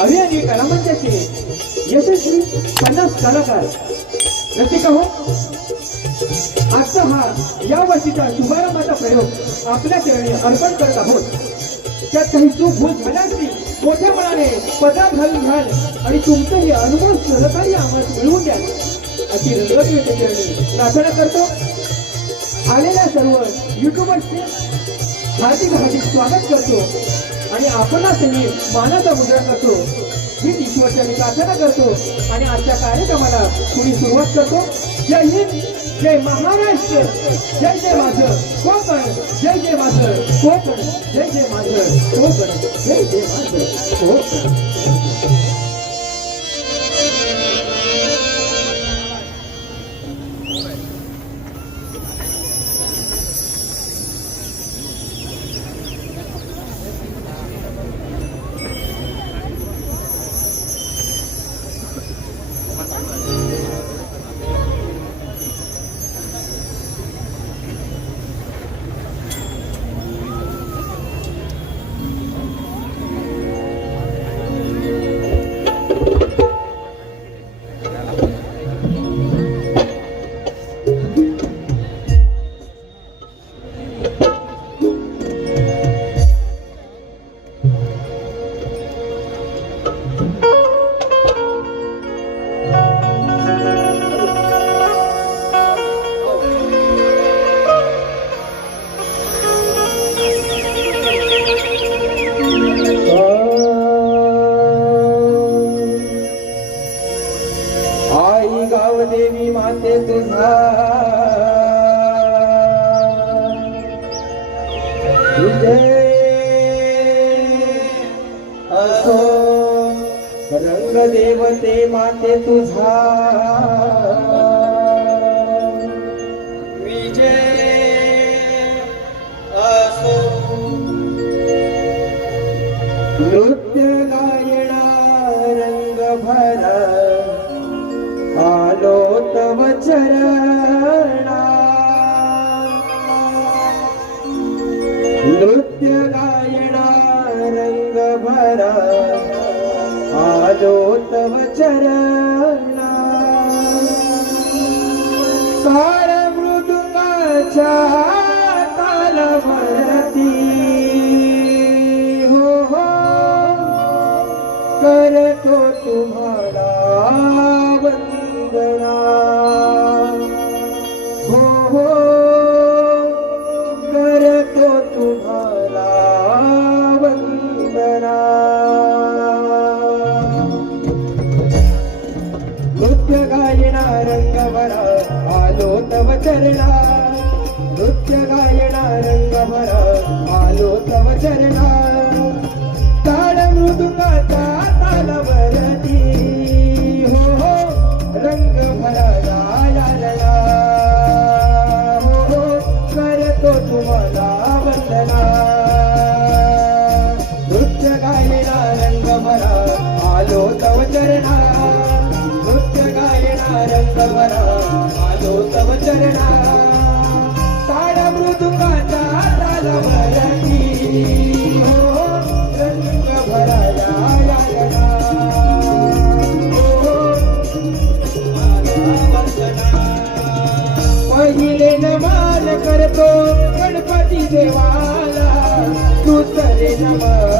अभियानी कलामंचाचे यशस्वी पन्नास कलाकार. रसिका हो आजचा हा या वर्षीचा शुभारंभाचा प्रयोग आपल्या चरणी अर्पण करत आहोत. त्यात काही चूक भूल झाल्या असतील मोठ्या मनाने पदरात घालून घाल आणि तुमचं हे अनुभव सहकार्य आम्हाला मिळवून द्या अशी रंगत चरणी. प्रार्थना करतो. आलेल्या सर्व युट्यूबर्सचे हार्दिक हार्दिक स्वागत करतो. आणि आपणच आपणासही मानाचा मुद्रा करतो. ही ईश्वरच्या मी प्रार्थना करतो. आणि आजच्या कार्यक्रमाला पुढे सुरुवात करतो. जय हिंद जय महाराष्ट्र जय जय माझं कोकण जय जय माझं कोकण जय जय माझं कोकण जय जय माझं कोकण. असो. रंग देवते माते तुझा. विजय असो. नृत्य गायणा रंग भरा आलो तव चरणा. आलो नृत्य गायना रंगभरा आलो तव चरणा ताळ मृदुंगाचा तालवरती हो हो रंग भराला लालला हो हो करतो तुम्हाला वंदना नृत्य गायना रंग आलो तव चरणा नृत्य गायना रंग भरा आलो तव चरणा. पहिले नमान करतो गणपती देवाला दुसरे नमन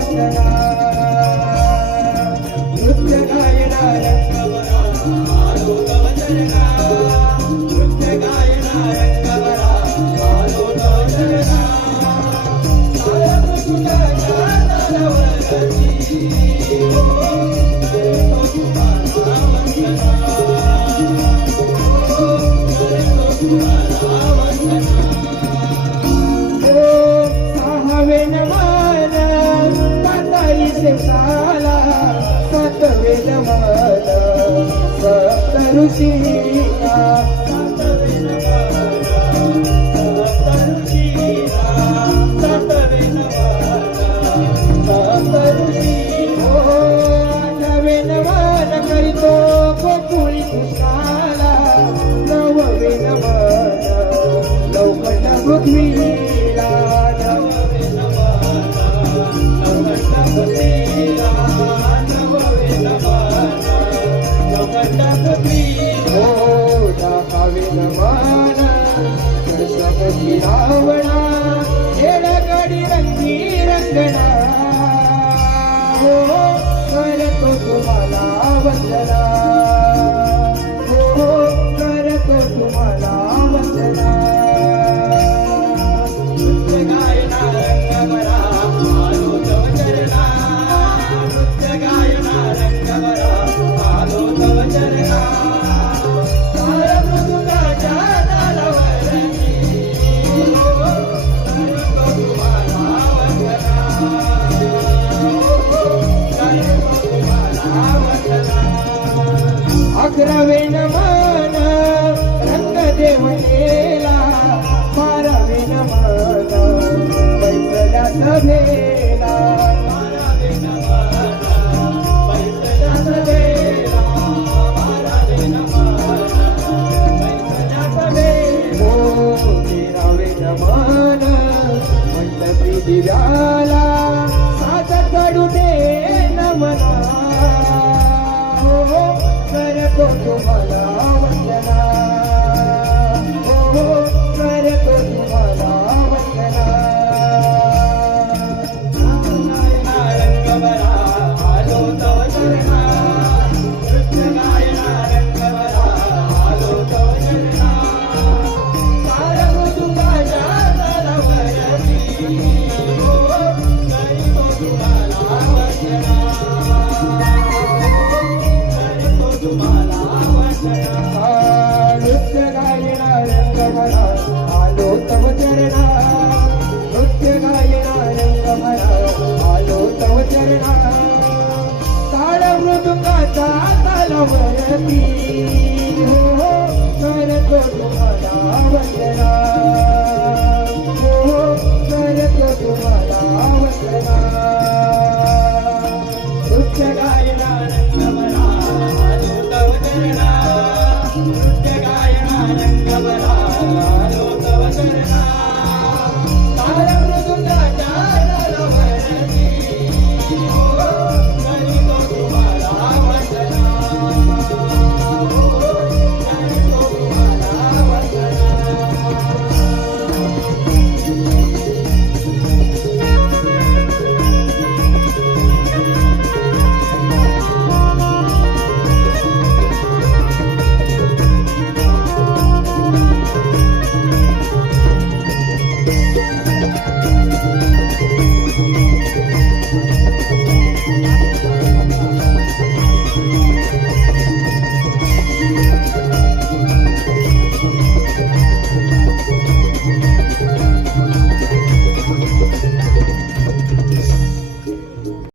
तुम्हाला वंदना खुशियाँ रावणा येडा गाडी रंगी रंगणा. हो करतो तुम्हाला वंदना. हो तर तो तुम्हाला वंदना करती हो करतो तुम्हाला वंदना. हो करतो तुम्हाला वंदना. नृत्य गायनानंद मना लोकव करणा नृत्य गायनानंद मना लोकव करणा